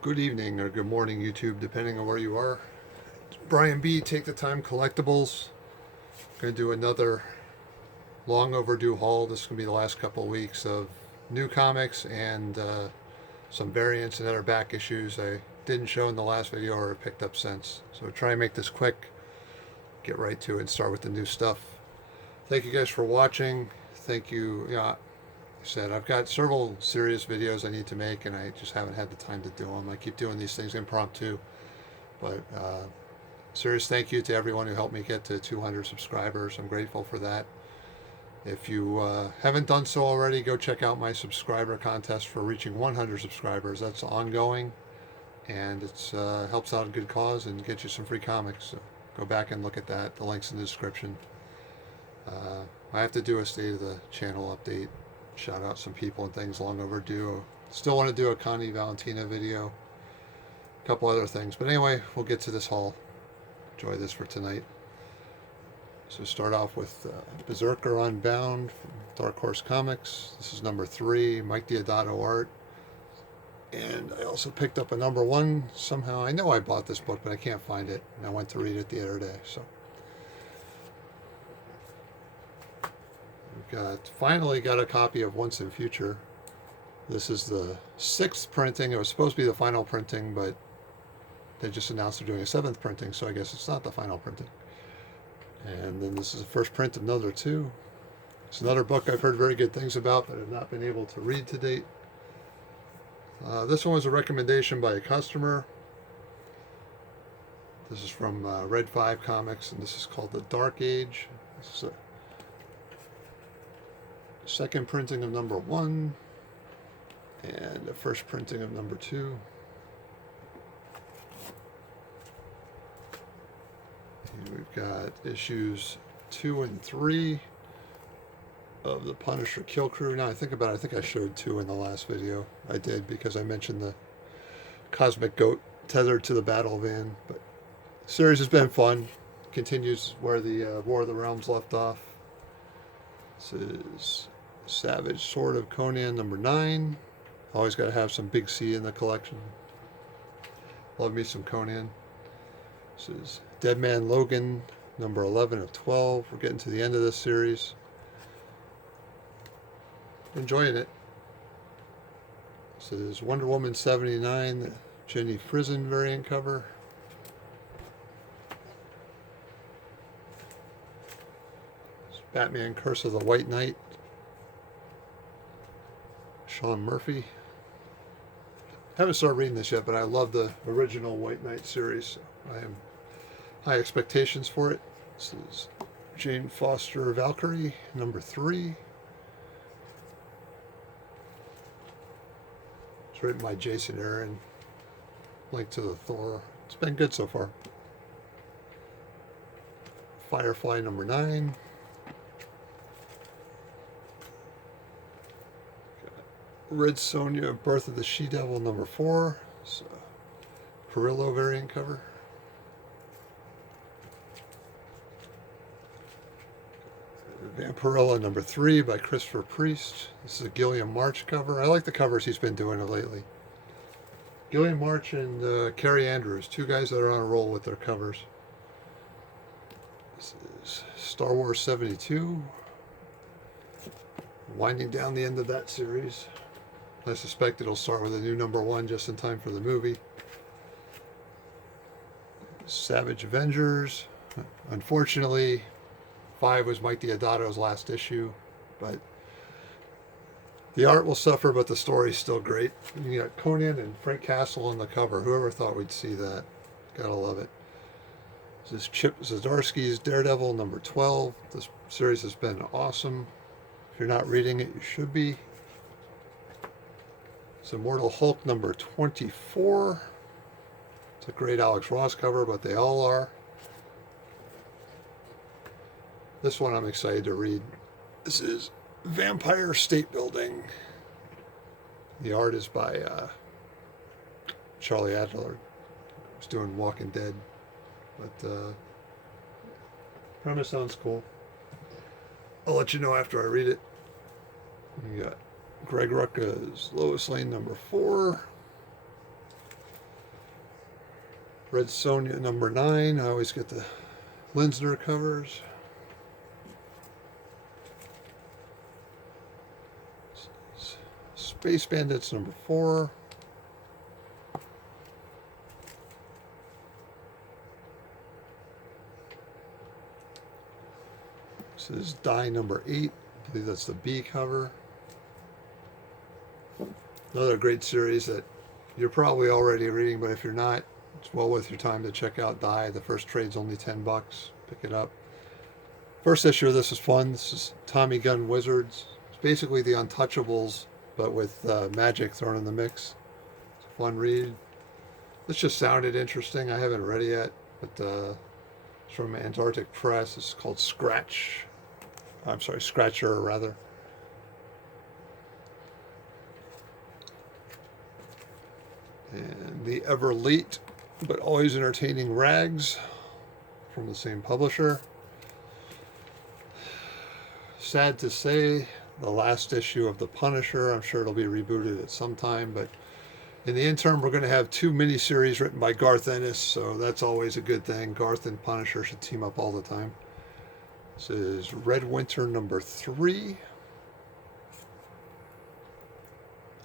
Good evening or good morning, YouTube, depending on where you are. It's Brian B. Take the Time Collectibles. Going to do another long overdue haul. This is going to be the last couple of weeks of new comics and some variants and other back issues I didn't show in the last video or picked up since. So try and make this quick, get right to it, and start with the new stuff. Thank you guys for watching. Thank you. I said I've got several serious videos I need to make, and I just haven't had the time to do them. I keep doing these things impromptu, but serious thank you to everyone who helped me get to 200 subscribers. I'm grateful for that. If you haven't done so already, go check out my subscriber contest for reaching 100 subscribers. That's ongoing, and it's helps out a good cause and gets you some free comics. So go back and look at that. The link's in the description. I have to do a state of the channel update. Shout out some people and things long overdue. Still want to do a Connie Valentina video. A couple other things. But anyway, we'll get to this haul. Enjoy this for tonight. So start off with Berserker Unbound from Dark Horse Comics. This is number 3, Mike Deodato art. And I also picked up a number 1 somehow. I know I bought this book, but I can't find it. And I went to read it the other day. So finally got a copy of Once and Future. This is the 6th printing. It was supposed to be the final printing, but they just announced they're doing a 7th printing, so I guess it's not the final printing. And then this is the first print of another 2. It's another book I've heard very good things about, but have not been able to read to date. This one was a recommendation by a customer. This is from Red 5 Comics, and this is called The Dark Age. This is a second printing of number 1 and the first printing of number 2. And we've got issues 2 and 3 of the Punisher Kill Crew. Now I think about it, I think I showed 2 in the last video. I did, because I mentioned the Cosmic Goat tethered to the battle van. But the series has been fun. Continues where the War of the Realms left off. This is Savage Sword of Conan number 9. Always got to have some Big C in the collection. Love me some Conan. This is Dead Man Logan number 11 of 12. We're getting to the end of this series. Enjoying it. This is Wonder Woman 79, the Jenny Frison variant cover. It's Batman Curse of the White Knight. Sean Murphy. Haven't started reading this yet, but I love the original White Knight series. So I have high expectations for it. This is Jane Foster Valkyrie, number 3. It's written by Jason Aaron. Link to the Thor. It's been good so far. Firefly number 9. Red Sonja, Birth of the She-Devil number 4. It's a Perillo variant cover. Vampirella number 3 by Christopher Priest. This is a Gilliam March cover. I like the covers he's been doing lately. Gilliam March and Carrie Andrews, 2 guys that are on a roll with their covers. This is Star Wars 72. Winding down the end of that series. I suspect it'll start with a new number 1 just in time for the movie. Savage Avengers. Unfortunately, 5 was Mike Deodato's last issue, but the art will suffer, but the story's still great. You got Conan and Frank Castle on the cover. Whoever thought we'd see that? Gotta love it. This is Chip Zdarsky's Daredevil number 12. This series has been awesome. If you're not reading it, you should be. It's Immortal Hulk number 24. It's a great Alex Ross cover, but they all are. This one I'm excited to read. This is Vampire State Building. The art is by Charlie Adler. He's doing Walking Dead. But premise sounds cool. I'll let you know after I read it. You got Greg Rucka's Lois Lane number 4. Red Sonja number 9. I always get the Linsner covers. Space Bandits number 4. This is Die number 8. I believe that's the B cover. Another great series that you're probably already reading, but if you're not, it's well worth your time to check out Die. The first trade's only $10. Pick it up. First issue of this is fun. This is Tommy Gun Wizards. It's basically the Untouchables, but with magic thrown in the mix. It's a fun read. This just sounded interesting. I haven't read it yet, but it's from Antarctic Press. It's called Scratch. I'm sorry, Scratcher, rather. And the ever late but always entertaining Rags from the same publisher. Sad to say, the last issue of The Punisher. I'm sure it'll be rebooted at some time, but in the interim, we're going to have 2 miniseries written by Garth Ennis, so that's always a good thing. Garth and Punisher should team up all the time. This is Red Winter number 3.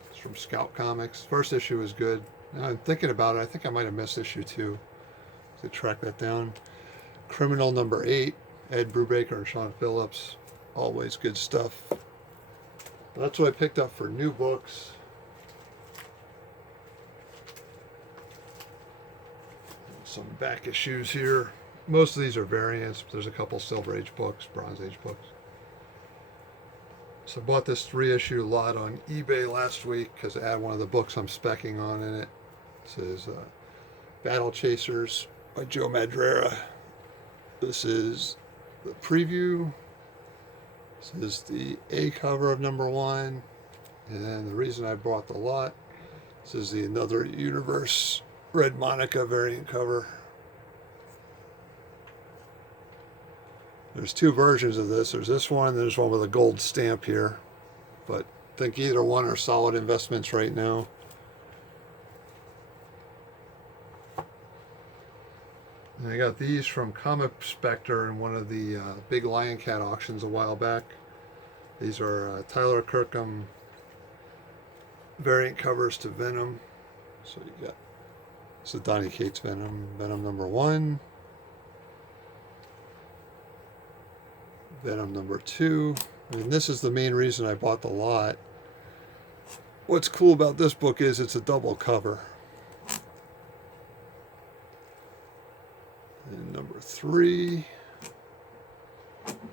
It's from Scout Comics. First issue is good. Now I'm thinking about it. I think I might have missed issue 2. To track that down. Criminal number 8. Ed Brubaker and Sean Phillips. Always good stuff. That's what I picked up for new books. Some back issues here. Most of these are variants, but there's a couple Silver Age books, Bronze Age books. So I bought this 3-issue lot on eBay last week because it had one of the books I'm specking on in it. This is Battle Chasers by Joe Madureira. This is the preview. This is the A cover of number 1. And then the reason I bought the lot, this is the Another Universe Red Monica variant cover. There's 2 versions of this. There's this one, and there's one with a gold stamp here. But I think either one are solid investments right now. And I got these from Comic Spectre in one of the big Lion Cat auctions a while back. These are Tyler Kirkham variant covers to Venom. So you got, this is Donny Cates Venom, Venom number 1. Venom number 2. And this is the main reason I bought the lot. What's cool about this book is it's a double cover. And number 3.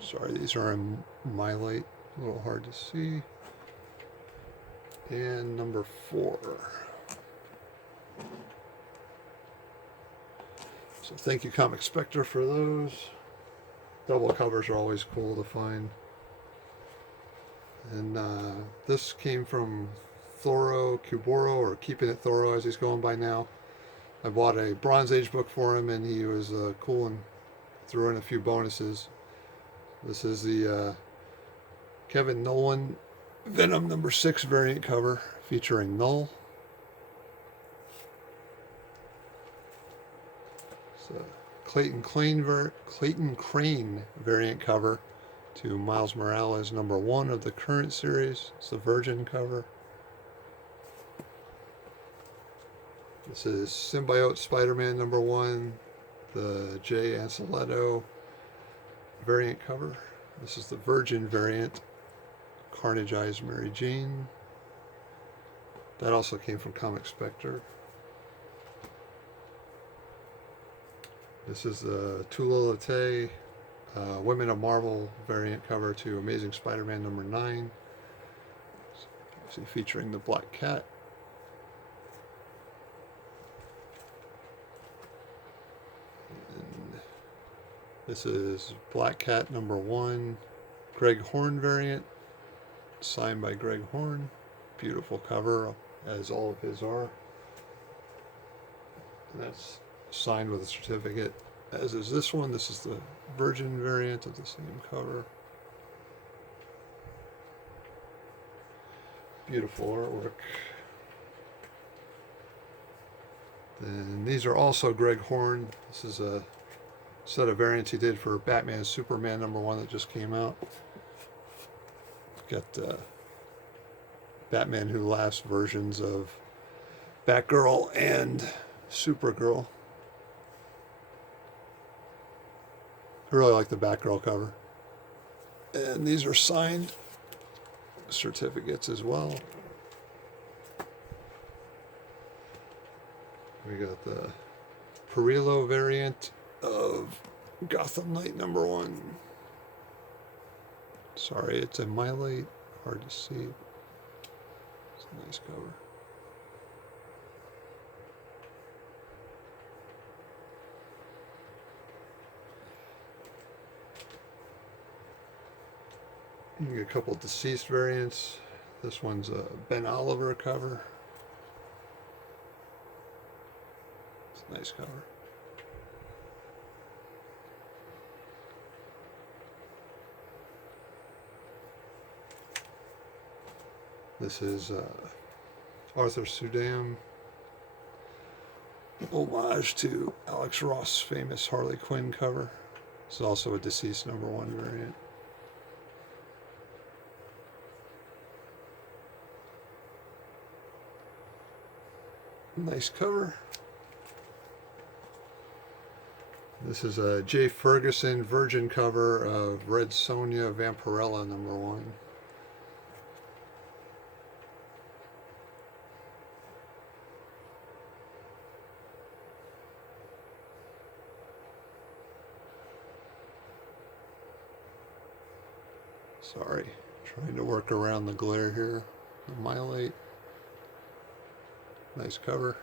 Sorry, these are in my light. A little hard to see. And number 4. So thank you, Comic Spectre, for those. Double covers are always cool to find. And this came from Thoro Kuboro, or Keeping It Thoro as he's going by now. I bought a Bronze Age book for him, and he was cool and threw in a few bonuses. This is the Kevin Nolan Venom number 6 variant cover featuring Null. It's a Clayton Crane variant cover to Miles Morales number 1 of the current series. It's the Virgin cover. This is Symbiote Spider-Man number 1, the Jay Anceletto variant cover. This is the Virgin variant, Carnage Eyes Mary Jane. That also came from Comic Spectre. This is the Tula Late Women of Marvel variant cover to Amazing Spider-Man number 9. See, featuring the Black Cat. And this is Black Cat number 1, Greg Horn variant, signed by Greg Horn. Beautiful cover, as all of his are. And that's signed with a certificate, as is this one. This is the Virgin variant of the same cover. Beautiful artwork. Then these are also Greg Horn. This is a set of variants he did for Batman Superman #1 that just came out. Got Batman Who Laughs versions of Batgirl and Supergirl. I really like the Batgirl cover. And these are signed certificates as well. We got the Perillo variant of Gotham Knight #1. Sorry, it's in my light. Hard to see. It's a nice cover. You get a couple of deceased variants. This one's a Ben Oliver cover. It's a nice cover. This is Arthur Sudam, homage to Alex Ross' famous Harley Quinn cover. This is also a deceased #1 variant. Nice cover. This is a Jay Ferguson Virgin cover of Red Sonja Vampirella #1. Sorry, trying to work around the glare here. My light. Nice cover.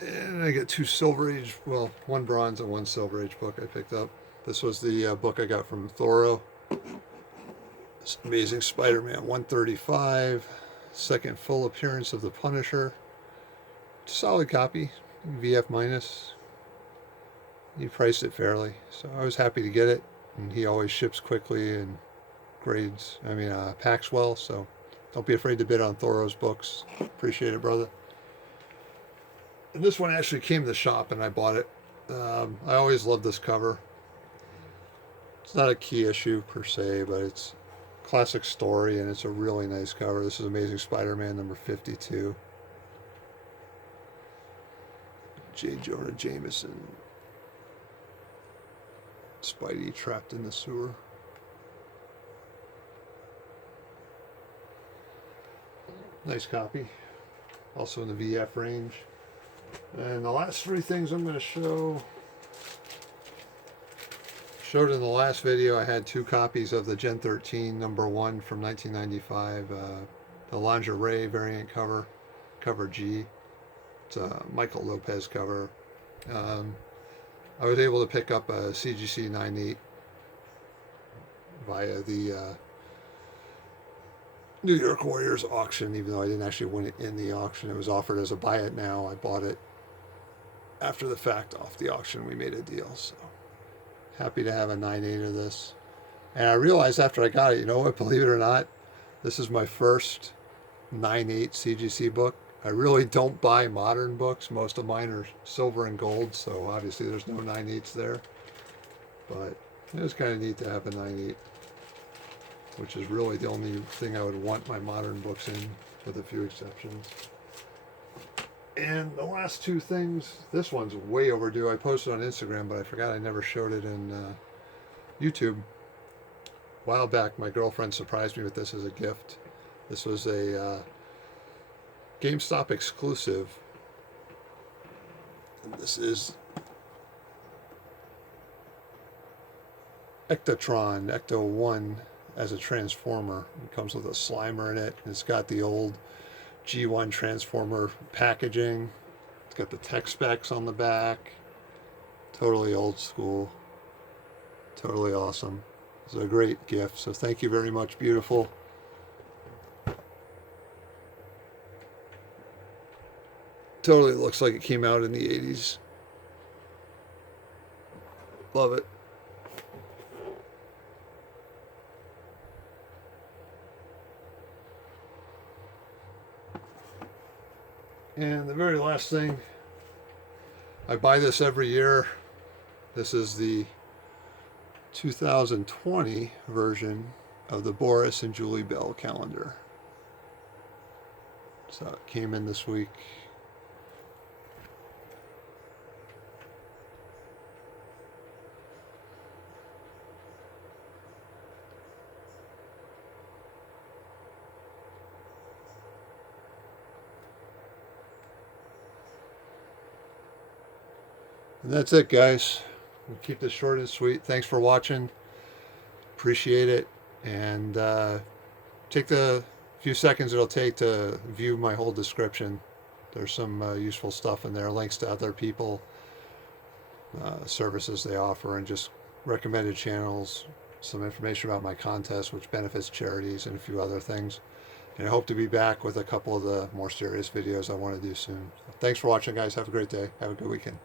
And I get 2 Silver Age, well, 1 Bronze and 1 Silver Age book I picked up. This was the book I got from Thoro. This Amazing Spider-Man 135. Second full appearance of the Punisher. Solid copy, VF minus. He priced it fairly, so I was happy to get it. And he always ships quickly and packs well, so don't be afraid to bid on Thoro's books. Appreciate it, brother. And this one actually came to the shop and I bought it. I always loved this cover. It's not a key issue per se, but it's a classic story and it's a really nice cover. This is Amazing Spider-Man #52. J. Jonah Jameson. Spidey trapped in the sewer. Nice copy. Also in the VF range. And the last 3 things I'm going to showed in the last video. I had 2 copies of the Gen 13 #1 from 1995. The lingerie variant cover G. It's a Michael Lopez cover. I was able to pick up a CGC 9.8 via the New York Warriors auction, even though I didn't actually win it in the auction. It was offered as a buy it now. I bought it after the fact off the auction. We made a deal, so happy to have a 9.8 of this. And I realized after I got it, you know what, believe it or not, this is my first 9.8 CGC book. I really don't buy modern books. Most of mine are silver and gold, so obviously there's no 9.8s there. But it was kind of neat to have a 9.8, which is really the only thing I would want my modern books in, with a few exceptions. And the last 2 things, this one's way overdue. I posted on Instagram, but I forgot I never showed it in YouTube. A while back, my girlfriend surprised me with this as a gift. This was a GameStop exclusive. And this is Ectotron, Ecto-1 as a Transformer. It comes with a Slimer in it. It's got the old G1 Transformer packaging. It's got the tech specs on the back. Totally old school. Totally awesome. It's a great gift, so thank you very much, beautiful. Totally looks like it came out in the 80s. Love it. And the very last thing, I buy this every year. This is the 2020 version of the Boris and Julie Bell calendar. So it came in this week. And that's it, guys. We'll keep this short and sweet. Thanks for watching. Appreciate it. And take the few seconds it'll take to view my whole description. There's some useful stuff in there, links to other people, services they offer, and just recommended channels, some information about my contest, which benefits charities, and a few other things. And I hope to be back with a couple of the more serious videos I want to do soon. Thanks for watching, guys. Have a great day. Have a good weekend.